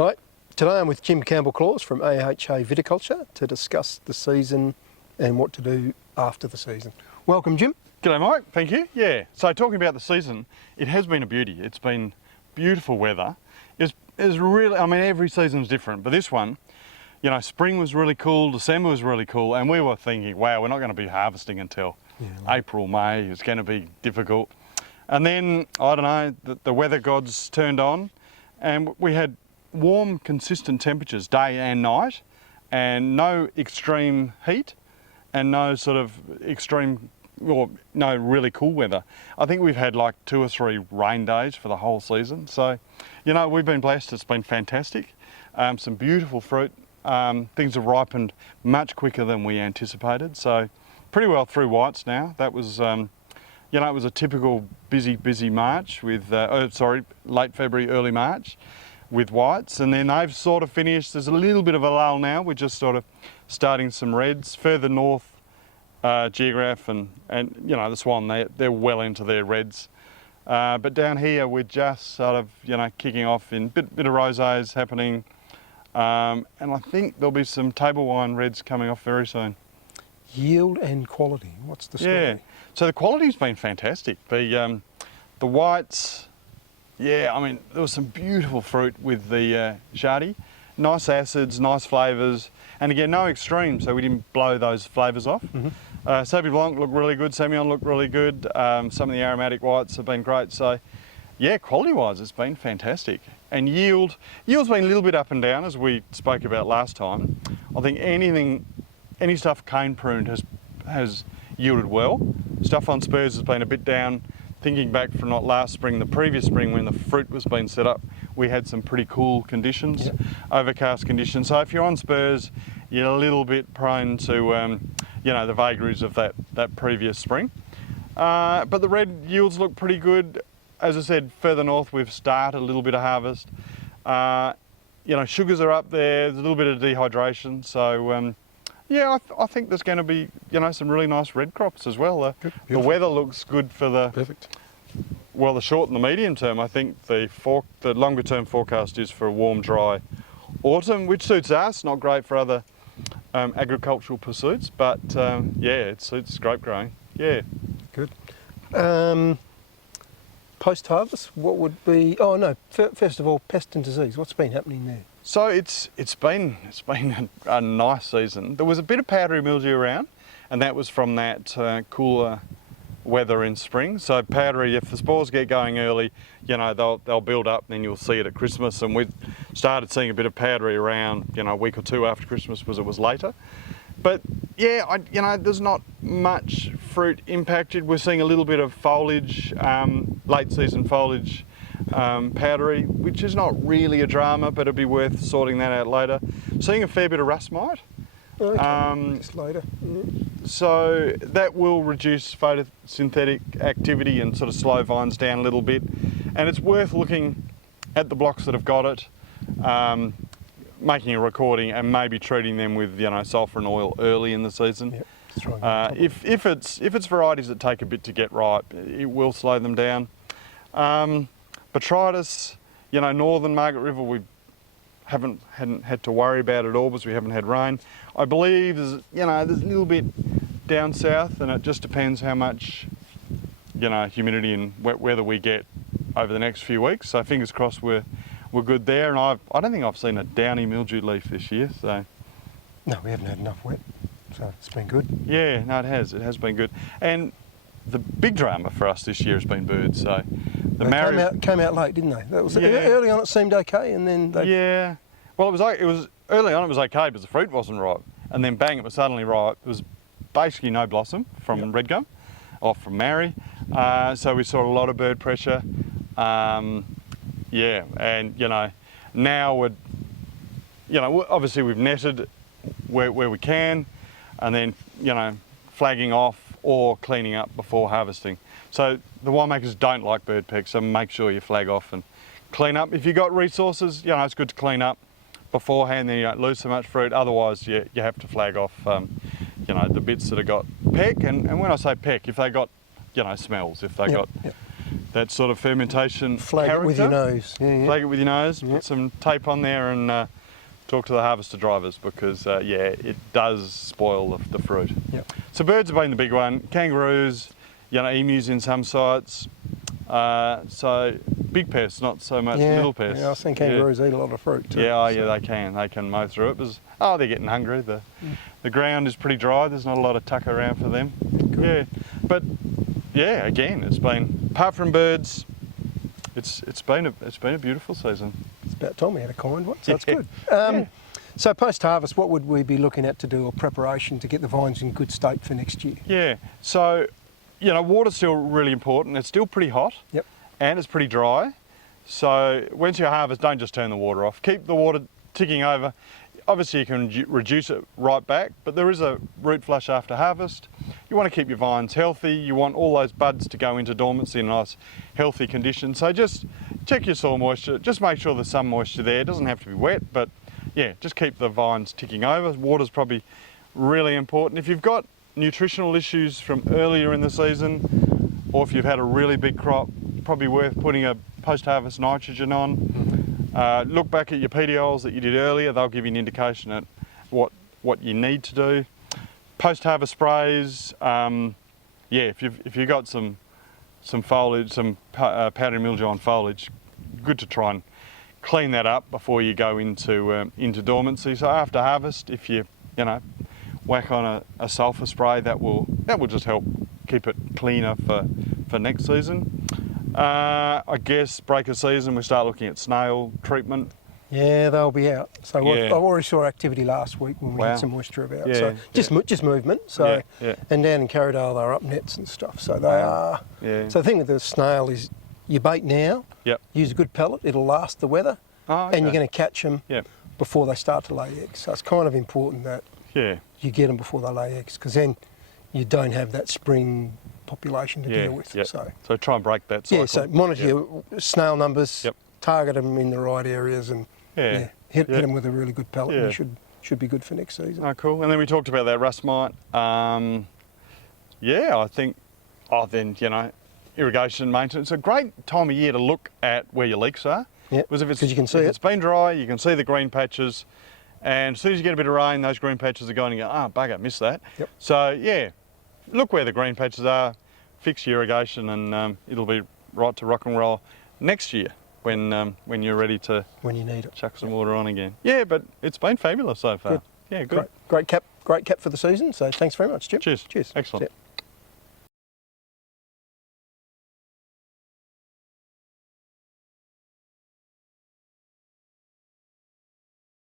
Hi, today I'm with Jim Campbell from AHA Viticulture to discuss the season and what to do after the season. Welcome, Jim. G'day Mike, thank you. Yeah, so talking about the season, it has been a beauty. It's been beautiful weather. It's really, I mean, every season's different, but this one, you know, spring was really cool, December was really cool, and we were thinking, wow, we're not going to be harvesting until April, May. It's going to be difficult. And then, I don't know, the weather gods turned on, and we had warm, consistent temperatures day and night, and no extreme heat, and no sort of extreme, or no really cool weather. I think we've had like 2 or 3 rain days for the whole season. So, you know, we've been blessed. It's been fantastic. Some beautiful fruit. Things have ripened much quicker than we anticipated. So, pretty well through whites now. That was, you know, it was a typical busy March with, late February, early March with whites. And then they've sort of finished. There's a little bit of a lull now. We're just sort of starting some reds. Further north, Geograph and you know, the Swan, they're well into their reds. But down here we're just sort of, you know, kicking off in bit of rosés happening. And I think there'll be some table wine reds coming off very soon. Yield and quality, what's the story? Yeah, so the quality's been fantastic. The whites, yeah, I mean, there was some beautiful fruit with the Jardy. Nice acids, nice flavours, and again, no extremes, so we didn't blow those flavours off. Sauvignon Blanc looked really good, Semillon looked really good, some of the aromatic whites have been great, so yeah, quality-wise it's been fantastic. And yield's been a little bit up and down, as we spoke about last time. I think any stuff cane pruned has yielded well. Stuff on spurs has been a bit down. Thinking back from not last spring, the previous spring when the fruit was being set up, we had some pretty cool conditions, overcast conditions. So if you're on spurs, you're a little bit prone to, you know, the vagaries of that previous spring. But the red yields look pretty good. As I said, further north we've started a little bit of harvest. You know, sugars are up there, there's a little bit of dehydration. So yeah, I think there's going to be, you know, some really nice red crops as well. The weather looks good for the well, the short and the medium term. I think the longer term forecast is for a warm, dry autumn, which suits us. Not great for other agricultural pursuits, but yeah, it suits grape growing. Yeah, good. Post-harvest, what would be? Oh no! First of all, pest and disease. What's been happening there? So it's been a nice season. There was a bit of powdery mildew around, and that was from that cooler weather in spring. So powdery, if the spores get going early, you know, they'll build up, and then you'll see it at Christmas. And we started seeing a bit of powdery around, you know, a week or 2 after Christmas, because it was later. But yeah, you know, there's not much fruit impacted. We're seeing a little bit of foliage, late season foliage, powdery, which is not really a drama, but it'll be worth sorting that out later. Seeing a fair bit of rustmite. Okay, just later. So that will reduce photosynthetic activity and sort of slow vines down a little bit. And it's worth looking at the blocks that have got it, making a recording and maybe treating them with, you know, sulphur and oil early in the season. Yep, if it's varieties that take a bit to get ripe, it will slow them down. Botrytis, you know, northern Margaret River, we hadn't had to worry about it all because we haven't had rain. I believe there's a little bit down south, and it just depends how much, you know, humidity and wet weather we get over the next few weeks. So fingers crossed we're good there. And I don't think I've seen a downy mildew leaf this year. So no, we haven't had enough wet, so it's been good. Yeah, no, it has been good. And the big drama for us this year has been birds. So they came out late, didn't they? That was early on. It seemed okay, and then yeah. Well, it was early on. It was okay, but the fruit wasn't ripe, and then bang, it was suddenly ripe. There was basically no blossom from red gum, or from Mary. So we saw a lot of bird pressure. Yeah, and you know, now obviously we've netted where we can, and then, you know, flagging off or cleaning up before harvesting. So the winemakers don't like bird peck, so make sure you flag off and clean up. If you've got resources, you know, it's good to clean up beforehand, then you don't lose so much fruit. Otherwise, you have to flag off, you know, the bits that have got peck. And when I say peck, if they got, you know, smells, if they got that sort of fermentation Flag character. it with your nose. Yeah, Flag it with your nose, Yep. put some tape on there and talk to the harvester drivers because, yeah, it does spoil the fruit. Yep. So birds have been the big one. Kangaroos, you know, emus in some sites. So big pests, not so much little pests. Yeah, I've seen kangaroos eat a lot of fruit too. Yeah, yeah, they can. They can mow through it because, they're getting hungry. The ground is pretty dry. There's not a lot of tuck around for them. Good. Yeah, but yeah, again, it's been, apart from birds, it's been a beautiful season. It's about time we had a kind one, so that's Yeah. good. Yeah. So post-harvest, what would we be looking at to do a preparation to get the vines in good state for next year? Yeah, so, you know, water's still really important. It's still pretty hot. Yep. And it's pretty dry. So once you harvest, don't just turn the water off. Keep the water ticking over. Obviously you can reduce it right back, but there is a root flush after harvest. You want to keep your vines healthy. You want all those buds to go into dormancy in a nice healthy condition. So just check your soil moisture. Just make sure there's some moisture there. It doesn't have to be wet, but yeah, just keep the vines ticking over. Water's probably really important. If you've got nutritional issues from earlier in the season, or if you've had a really big crop, probably worth putting a post-harvest nitrogen on. Look back at your petioles that you did earlier. They'll give you an indication at what you need to do. Post-harvest sprays, yeah, if you've got some foliage, some powdery mildew on foliage, good to try and clean that up before you go into dormancy. So after harvest, if you whack on a sulphur spray, that will just help keep it cleaner for next season. I guess break of season, we start looking at snail treatment. Yeah, they'll be out. So Yeah. I already saw activity last week when we Wow. had some moisture about. Yeah, So just movement. So Yeah. and down in Carradale they're up nets and stuff. So they are. Yeah. So the thing with the snail is you bait now. Yep. Use a good pellet. It'll last the weather, Oh, okay. and you're going to catch them Yep. before they start to lay eggs. So it's kind of important that Yeah. you get them before they lay eggs, because then you don't have that spring population to Yeah. deal with. Yep. So try and break that cycle. yeah, so monitor your snail numbers, Yep. target them in the right areas, and Yeah. hit Yeah. them with a really good pellet. Yeah. And you should be good for next season. Oh, cool. And then we talked about that rustmite. Yeah, I think, then, irrigation maintenance. A great time of year to look at where your leaks are. Yeah, Because if 'cause you can see it's it. been dry, you can see the green patches. And as soon as you get a bit of rain, those green patches are going and you go, bugger, missed that. Yep. So yeah, look where the green patches are, fix your irrigation, and it'll be right to rock and roll next year when you're ready to when you need it. chuck some water on again. Yeah, but it's been fabulous so far. Good. Yeah, good. Great cap for the season. So thanks very much, Jim. Cheers. Cheers. Excellent. See ya.